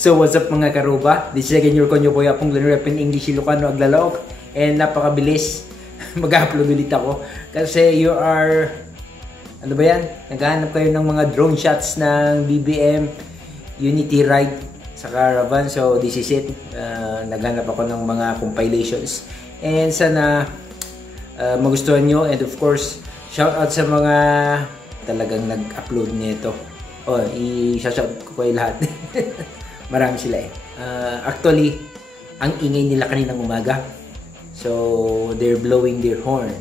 So what's up mga karuba? This is again your konyo Boy Apong Lanurepin English Ilocano Aglalaok. And napakabilis mag-upload ulit ako. Kasi you are, ano ba yan? Naghahanap kayo ng mga drone shots ng BBM Unity Ride sa Caravan. So this is it. Naghanap ako ng mga compilations. And sana magustuhan nyo. And of course, shout out sa mga talagang nag-upload nito. I-shout ko kayo lahat. Marami sila eh. Actually, ang ingay nila kaninang umaga. So, they're blowing their horn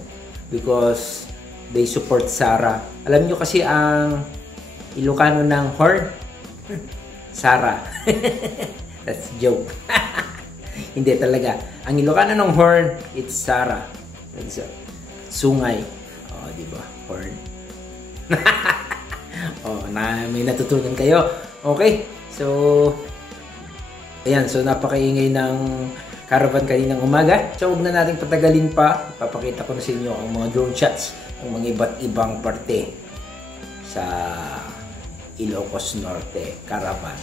because they support Sara. Alam nyo kasi ang Ilocano ng horn? Sara. That's joke. Hindi talaga. Ang Ilocano ng horn, it's Sara. Sungay. Diba? Horn. May natutunan kayo. Okay. So, ayan. So, napakaingay ng Caravan kaninang umaga. So, huwag na natin patagalin pa. Papakita ko na sa inyo ang mga drone shots ng mga iba't ibang parte sa Ilocos Norte, Caravan.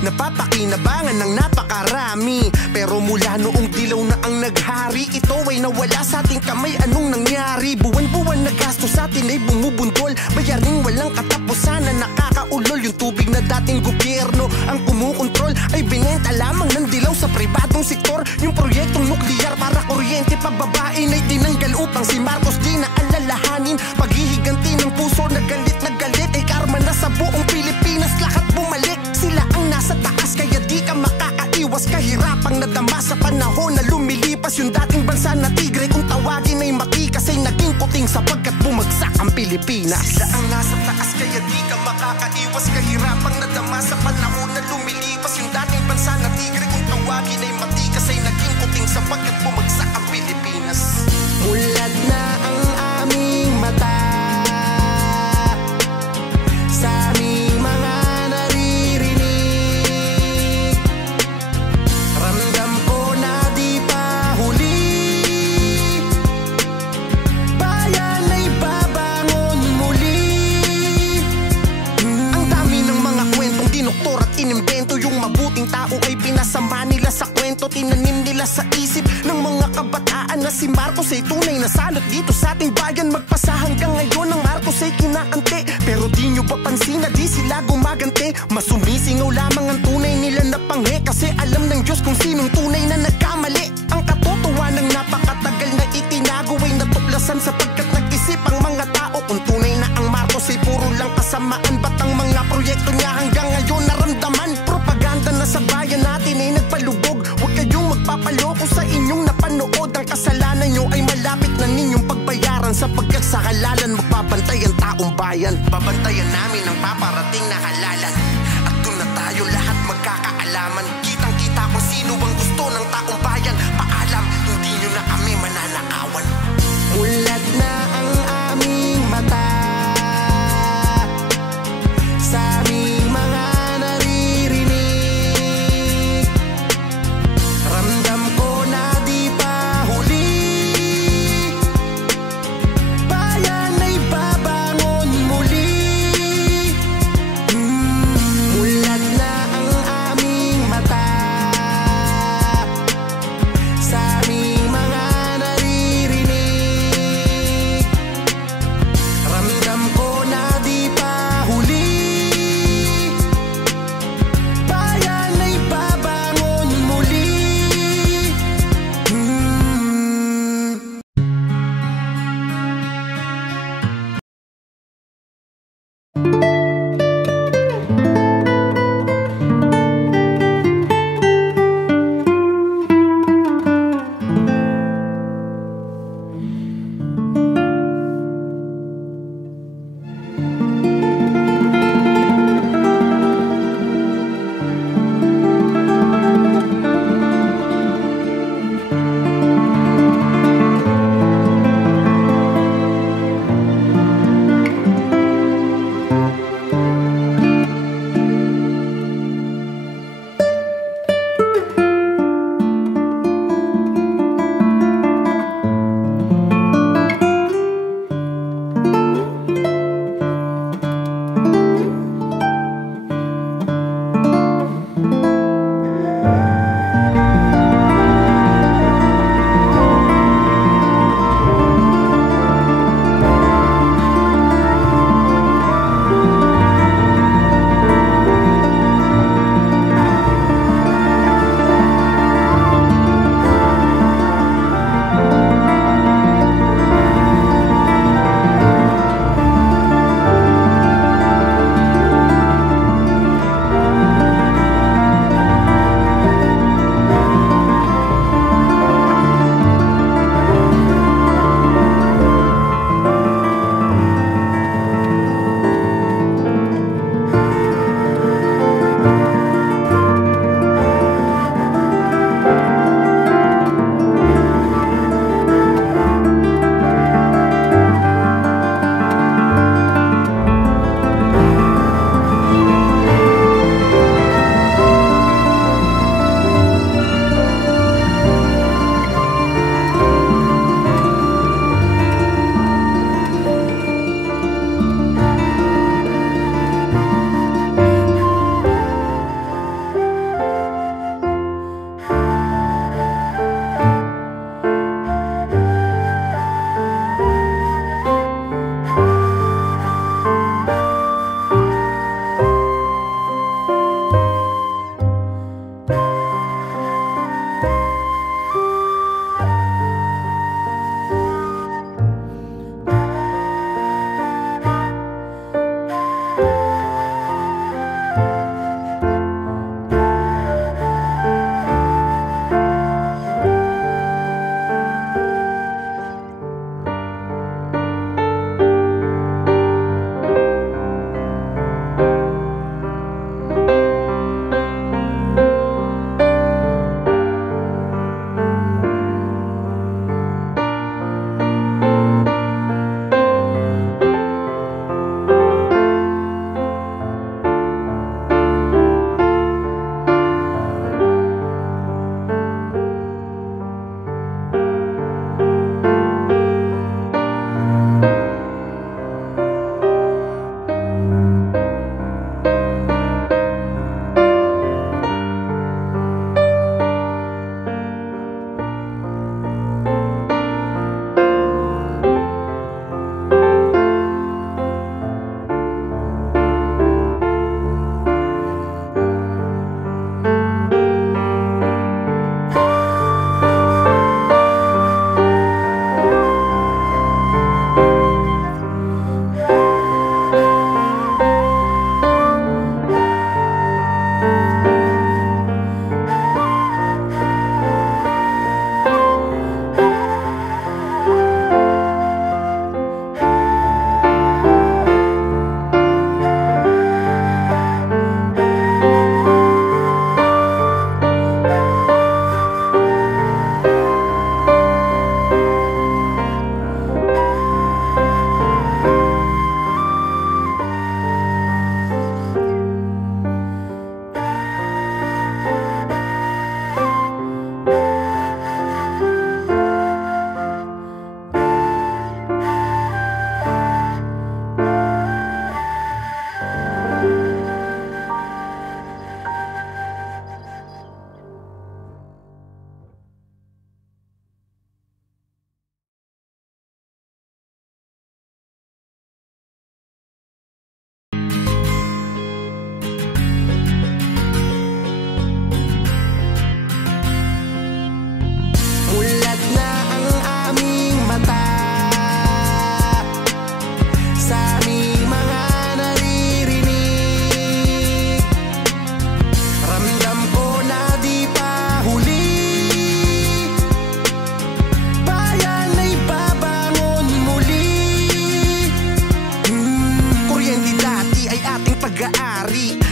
Napapakinabangan ng napakarami, pero mula noong dilaw na ang naghari, ito ay nawala sa ating kamay. Anong nangyari? Buwan-buwan na gasto sa atin ay bumubundol, bayaring walang katapusan na nakakaulol. Yung tubig na dating gobyerno ang kumukontrol ay binenta lamang ng dilaw sa pribadong sektor. Yung proyektong nuklear para kuryente pababain ay tinanggal upang si Marcos di na alalahanin. Paghihiganti ng puso na galit ay karma na sa buong Pilipinas. Lahat bumalik, sila ang nasa taas, kaya di ka makakaiwas. Kahirapang nadama sa panahon na lumilipas. Yung dating bansa na tigre kung tawagin ay matikas ay naging puting sapagkat bumagsak ang Pilipinas. Sila ang nasa taas, kaya di ka makakaiwas. Kahirapang nadama sa panahon na lumilipas. Yung dating bansa na tigre kung tawagin ay matikas ay naging puting sapagkat bumagsak ang Pilipinas. Mulat na ang aming mata sa aming mga naririnig. Ramdam ko na di pa huli, bayan ay babangon muli. Ang dami ng mga kwentong dinoktor at inimbento. Yung mabuting tao ay pinasama nila sa kwento. Tinanim nila sa isip ng mga kabataan na si Marcos ay tunay na salot dito sa ating bayan. Magpasa hanggang ngayon ang Marcos ay kinaante, pero di nyo pa pansin na di sila gumagante. Mas sumisingaw lamang ang tunay nila na panghe, kasi alam ng Diyos kung sinong tunay na nagkamali. Ang katotohanan ng napakatagal na itinago ay natuklasan sapagkat nag-isip ang mga tao kung tunay na ang Marcos ay puro lang kasamaan. Ba't ang mga proyekto niya hanggang ngayon naramdaman? Propaganda na sa bayan natin ay nagpalubog. Huwag kayong magpapaloko sa inyong napanood. Ang kasalanan nyo ay malapit na ninyong pagbayaran, sapagkat sa halalan magbabantay ang taong bayan. Babantayan namin ang paparating na halalan, at doon na tayo lahat magkakaalaman. Kitang-kita kung sino ang gusto ng taong bayan.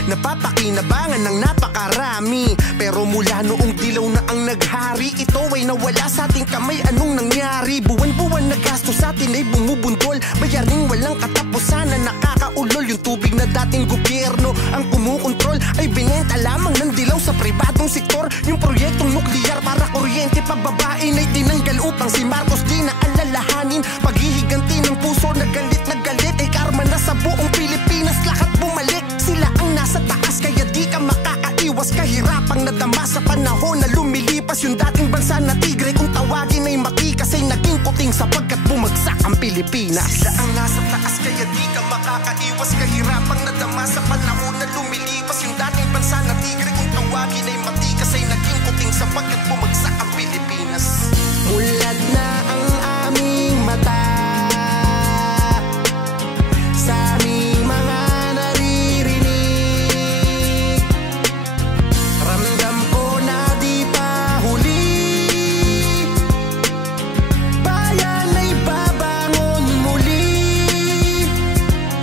Napapakinabangan ng napakarami, pero mula noong dilaw na ang naghari, ito ay nawala sa ating kamay. Anong nangyari? Buwan-buwan na gasto sa atin ay bumubundol, bayaring walang katapusan na nakakaulol. Yung tubig na dating gobyerno ang kumukontrol ay binenta lamang ng dilaw sa pribadong sektor. Yung proyektong nuklear para kuryente pababain ay tinanggal upang si Marcos di na alalahanin. Paghihiganti ng puso na galit ay karma na sa buong Pilipinas. Lahat bumalik, sila ang nasa taas, kaya di ka makakaiwas. Kahirapang nadama sa panahon na lumilipas. Yung dating bansa na tigre kung tawagin ay matikas ay naging kuting sapagkat bumagsak ang Pilipinas. Sila ang nasa taas, kaya di ka makakaiwas. Kahirapang nadama sa panahon na lumilipas. Yung dating bansa na tigre kung tawagin ay matikas ay naging kuting sapagkat bumagsak ang Pilipinas. Mulat na ang aming mata sa aming mga naririnig. Ramdam ko na di pa huli, bayan ay babangon muli.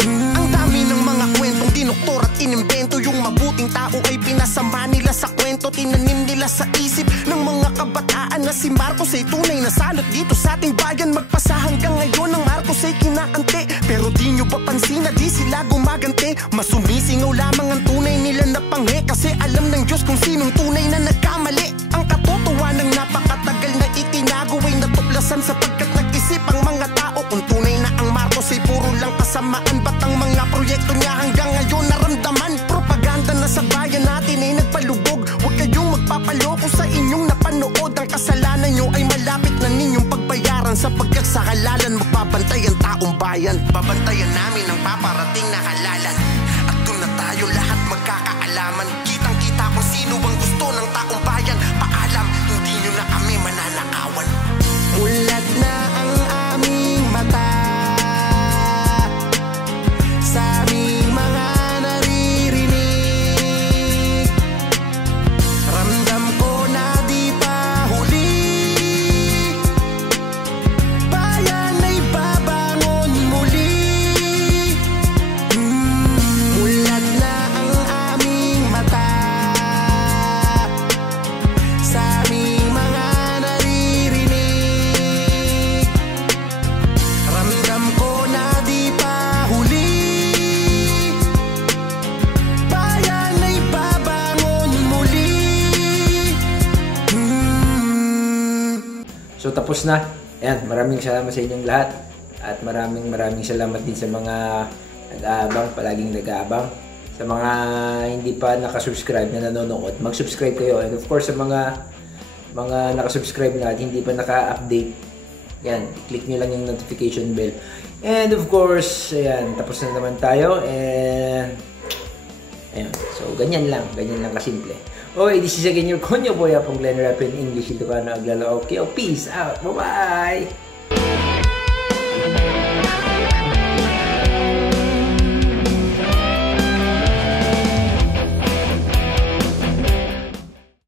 Ang dami ng mga kwentong dinoktor at inimbento. Yung mabuting tao ay pinasama nila sa kwento. Tinanim nila sa isip ng mga kabataan na si Marcos ay tunay na salot dito sa ating bayan. Magpasa hanggang ngayon ang Marcos ay kinaante, pero di nyo ba pansin na di sila gumagante? Mas sumisingaw lamang ang tunay nila na panghe, kasi alam ng Diyos kung sinong tunay na nagkamali. Ang katotohanan ng napakatagal na itinago ay natuklasan sapagkat nag-isip ang mga tao kung tunay na ang Marcos ay puro lang kasamaan. Ba't ang mga proyekto niya hanggang ngayon naramdaman? Propaganda na sa bayan natin ay nagpalubog. Huwag kayong magpapaloko sa inyong napanood. Ang kasalanan nyo ay malapit na ninyong pagbayaran, sapagkat sa halalan magbabantay ang taong bayan. Babantayan namin ang paparating na halalan, at doon na tayo lahat magkakaalaman. Kitang-kita kung sino ang gusto ng taong bayan. Paalam, hindi nyo na kami mananakawan. Mulat na ang aming mata sa aming mga naririnig. Ramdam ko na di pa huli, bayan ay babangon muli. Mulat na ang aming mata sa aming mga naririnig. Ramdam ko na di pa huli, bayan ay babangon muli. So tapos na. Ayan, maraming salamat sa inyong lahat. At maraming salamat din sa mga nag-aabang, palaging nag-aabang. Sa mga hindi pa nakasubscribe na nanonood, mag-subscribe kayo. And of course, sa mga nakasubscribe na at hindi pa naka-update, yan, click nyo lang yung notification bell. And of course, ayan, tapos na naman tayo. And ayan, so ganyan lang kasimple. Okay, this is again your Konyo Boy, Apong Glenn Rap in English, Ilocano, Aglalaok. Peace out, bye-bye!